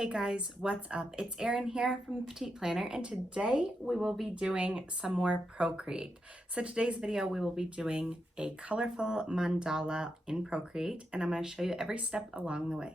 Hey guys, what's up? It's Erin here from Petite Planner, and today we will be doing some more Procreate. So today's video we will be doing a colorful mandala in Procreate, and I'm going to show you every step along the way.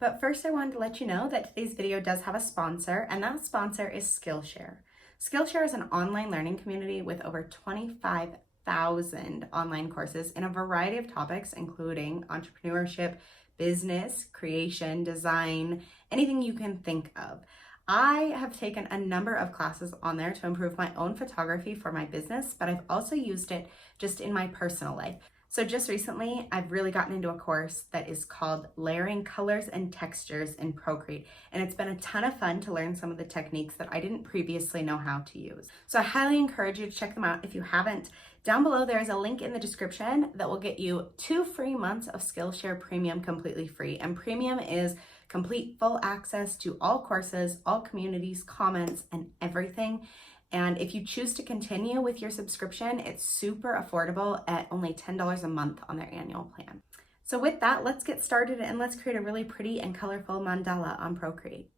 But first I wanted to let you know that today's video does have a sponsor, and that sponsor is Skillshare. Skillshare is an online learning community with over 25,000 online courses in a variety of topics, including entrepreneurship, business, creation, design, anything you can think of. I have taken a number of classes on there to improve my own photography for my business, but I've also used it just in my personal life. So just recently, I've really gotten into a course that is called Layering Colors and Textures in Procreate, and it's been a ton of fun to learn some of the techniques that I didn't previously know how to use. So I highly encourage you to check them out if you haven't. Down below, there is a link in the description that will get you 2 free months of Skillshare Premium completely free. And Premium is complete full access to all courses, all communities, comments, and everything. And if you choose to continue with your subscription, it's super affordable at only $10 a month on their annual plan. So with that, let's get started and let's create a really pretty and colorful mandala on Procreate.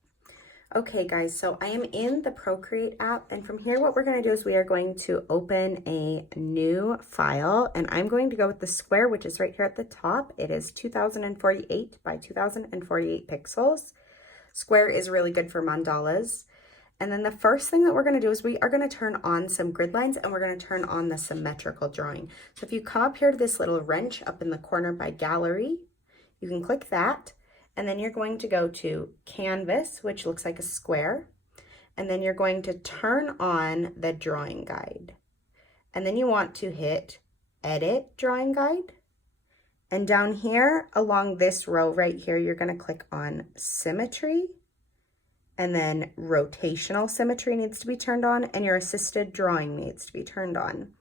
Okay guys, so I am in the Procreate app, and from here what we're going to do is we are going to open a new file, and I'm going to go with the square, which is right here at the top. It is 2048 by 2048 pixels. Square is really good for mandalas. And then the first thing that we're going to do is we are going to turn on some grid lines, and we're going to turn on the symmetrical drawing. So if you come up here to this little wrench up in the corner by gallery, you can click that. And then you're going to go to canvas, which looks like a square. And then you're going to turn on the drawing guide. And then you want to hit edit drawing guide. And down here along this row right here, you're going to click on symmetry. And then rotational symmetry needs to be turned on, and your assisted drawing needs to be turned on.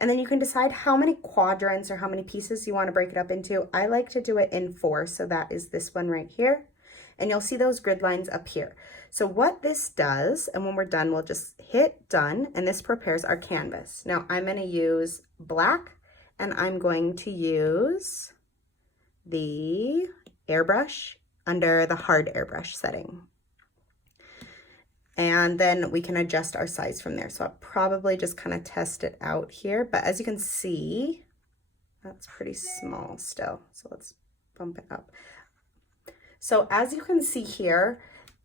And then you can decide how many quadrants or how many pieces you want to break it up into. I like to do it in 4, so that is this one right here. And you'll see those grid lines up here. So what this does, and when we're done, we'll just hit done, and this prepares our canvas. Now I'm going to use black, and I'm going to use the airbrush under the hard airbrush setting. And then we can adjust our size from there. So I'll probably just kind of test it out here. But as you can see, that's pretty small still. So let's bump it up. So as you can see here,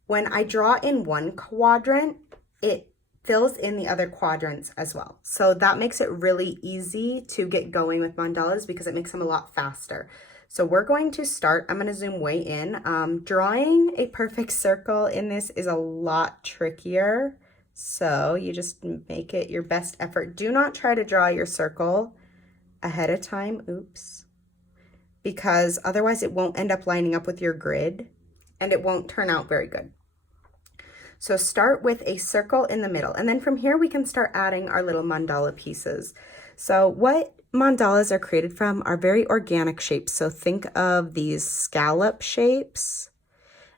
when I draw in one quadrant, it fills in the other quadrants as well. So that makes it really easy to get going with mandalas because it makes them a lot faster. So we're going to start, I'm going to zoom way in. Drawing a perfect circle in this is a lot trickier. So you just make it your best effort. Do not try to draw your circle ahead of time. Oops. Because otherwise it won't end up lining up with your grid and it won't turn out very good. So start with a circle in the middle. And then from here we can start adding our little mandala pieces. So what mandalas are created from are very organic shapes. So think of these scallop shapes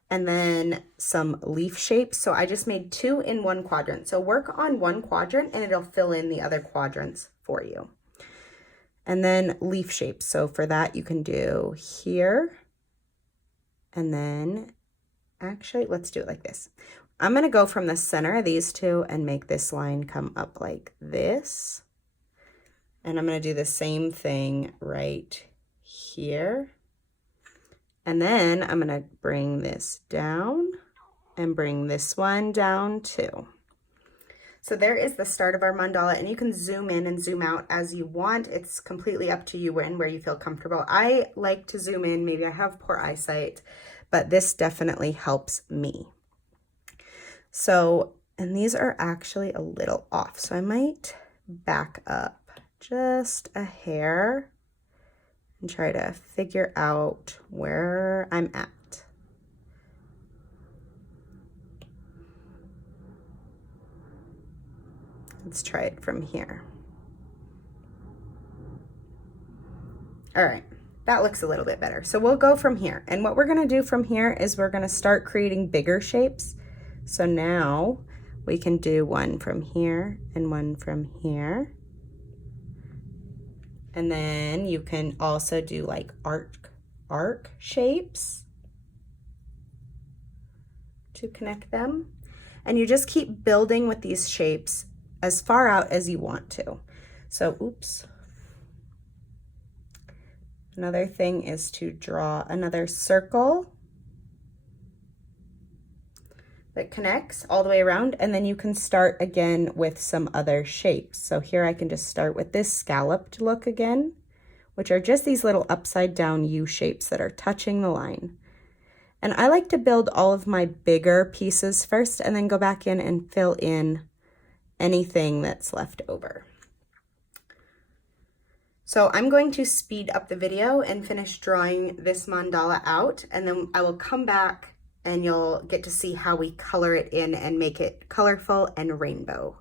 and then some leaf shapes. So I just made 2 in 1 quadrant. So work on 1 quadrant and it'll fill in the other quadrants for you. And then leaf shapes. So for that you can do here. And then actually let's do it like this. I'm going to go from the center of these 2 and make this line come up like this. And I'm going to do the same thing right here. And then I'm going to bring this down and bring this one down too. So there is the start of our mandala, and you can zoom in and zoom out as you want. It's completely up to you and where you feel comfortable. I like to zoom in. Maybe I have poor eyesight, but this definitely helps me. So, and these are actually a little off. So I might back up just a hair and try to figure out where I'm at. Let's try it from here. All right, that looks a little bit better. So we'll go from here. And what we're going to do from here is we're going to start creating bigger shapes. So now we can do one from here and one from here. And then you can also do like arc shapes. to connect them. And you just keep building with these shapes as far out as you want to. So, oops. Another thing is to draw another circle that connects all the way around, and then you can start again with some other shapes. So here I can just start with this scalloped look again, which are just these little upside down U shapes that are touching the line. And I like to build all of my bigger pieces first and then go back in and fill in anything that's left over. So I'm going to speed up the video and finish drawing this mandala out, and then I will come back and you'll get to see how we color it in and make it colorful and rainbow.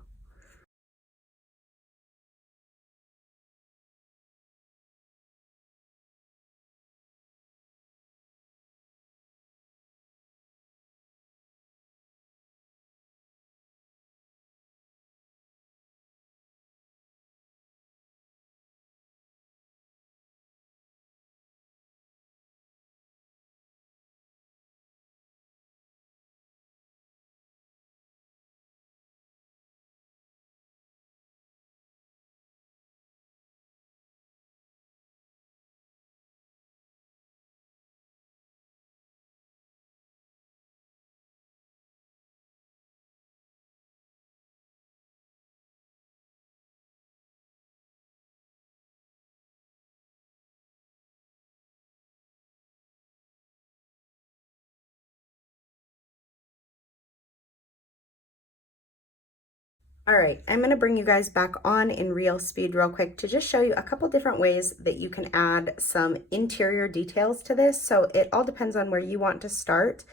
All right, I'm gonna bring you guys back on in real speed real quick to just show you a couple different ways that you can add some interior details to this. So it all depends on where you want to start,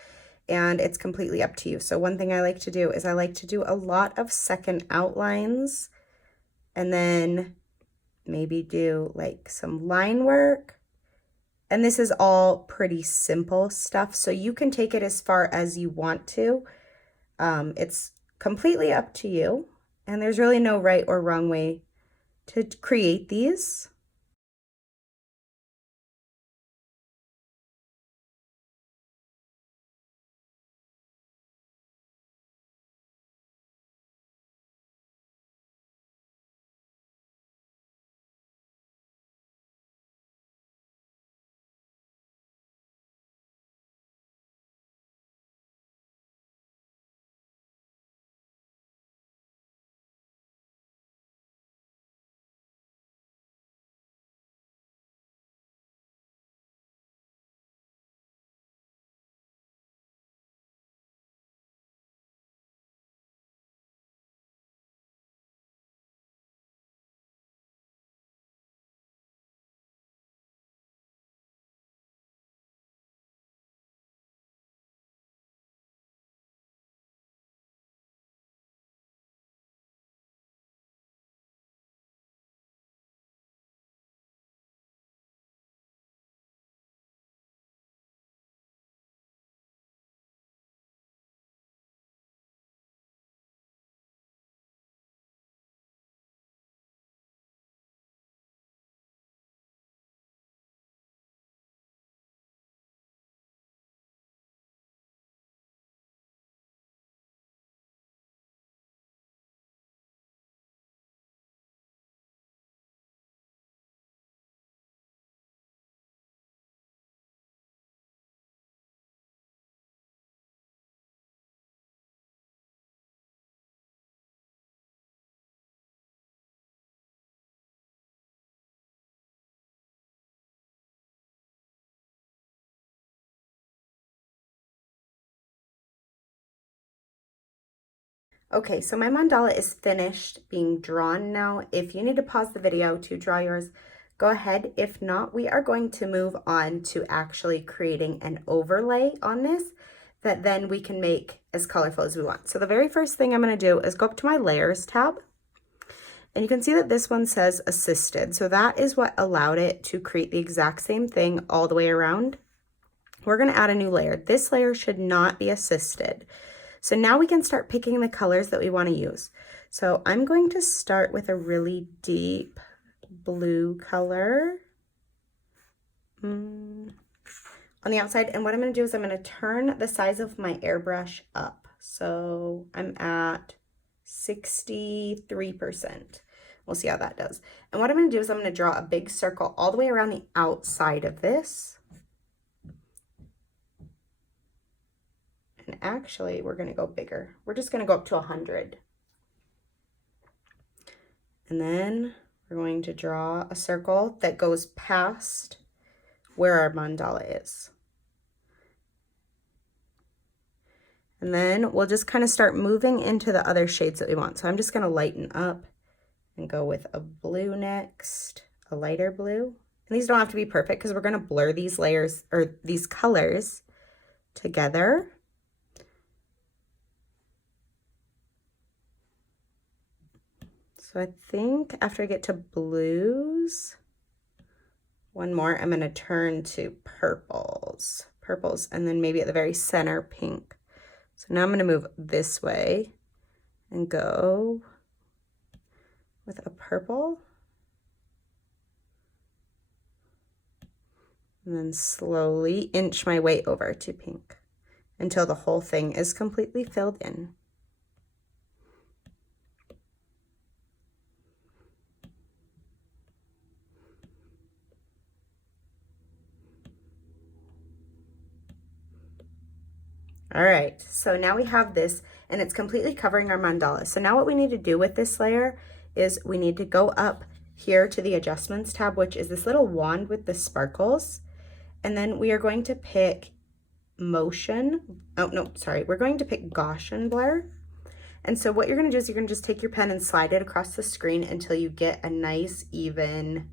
and it's completely up to you. So one thing I like to do is I like to do a lot of second outlines, and then maybe do like some line work. And this is all pretty simple stuff, so you can take it as far as you want to. It's completely up to you. And there's really no right or wrong way to create these. Okay, so my mandala is finished being drawn now. If you need to pause the video to draw yours, go ahead. If not, we are going to move on to actually creating an overlay on this that then we can make as colorful as we want. So the very first thing I'm going to do is go up to my layers tab, and you can see that this one says assisted. So that is what allowed it to create the exact same thing all the way around. We're going to add a new layer. This layer should not be assisted. So now we can start picking the colors that we want to use. So I'm going to start with a really deep blue color. on the outside. And what I'm going to do is I'm going to turn the size of my airbrush up. So I'm at 63%. We'll see how that does. And what I'm going to do is I'm going to draw a big circle all the way around the outside of this. And actually, we're going to go bigger. We're just going to go up to 100. And then we're going to draw a circle that goes past where our mandala is. And then we'll just kind of start moving into the other shades that we want. So I'm just going to lighten up and go with a blue next, a lighter blue. And these don't have to be perfect because we're going to blur these layers or these colors together. So I think after I get to blues, one more, I'm going to turn to purples, and then maybe at the very center, pink. So now I'm going to move this way and go with a purple. And then slowly inch my way over to pink until the whole thing is completely filled in. All right, so now we have this and it's completely covering our mandala. So now what we need to do with this layer is we need to go up here to the adjustments tab, which is this little wand with the sparkles. And then we are going to pick motion. Oh, no, sorry. We're going to pick Gaussian blur. And so what you're going to do is you're going to just take your pen and slide it across the screen until you get a nice, even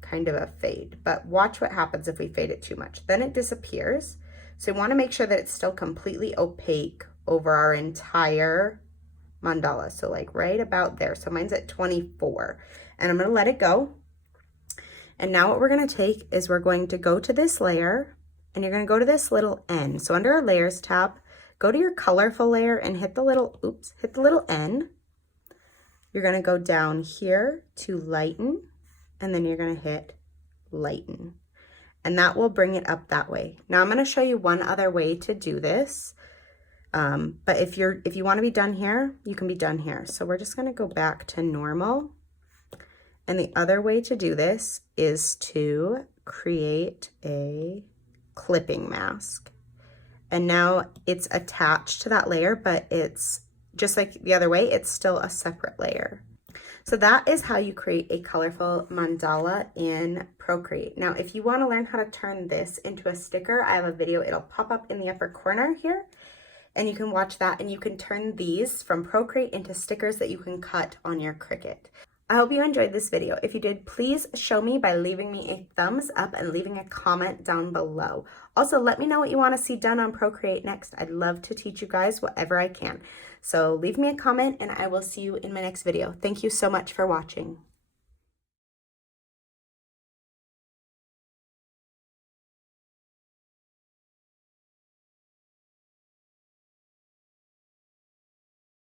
kind of a fade. But watch what happens if we fade it too much. Then it disappears. So you want to make sure that it's still completely opaque over our entire mandala. So like right about there. So mine's at 24. And I'm going to let it go. And now what we're going to take is we're going to go to this layer and you're going to go to this little N. So under our layers tab, go to your colorful layer and hit the little, hit the little N. You're going to go down here to lighten and then you're going to hit lighten. And that will bring it up that way. Now I'm going to show you one other way to do this. But if you want to be done here, you can be done here. So we're just going to go back to normal. And the other way to do this is to create a clipping mask. And now it's attached to that layer, but it's just like the other way, it's still a separate layer. So that is how you create a colorful mandala in Procreate. Now, if you want to learn how to turn this into a sticker, I have a video. It'll pop up in the upper corner here, and you can watch that, and you can turn these from Procreate into stickers that you can cut on your Cricut. I hope you enjoyed this video. If you did, please show me by leaving me a thumbs up and leaving a comment down below. Also, let me know what you want to see done on Procreate next. I'd love to teach you guys whatever I can. So leave me a comment and I will see you in my next video. Thank you so much for watching.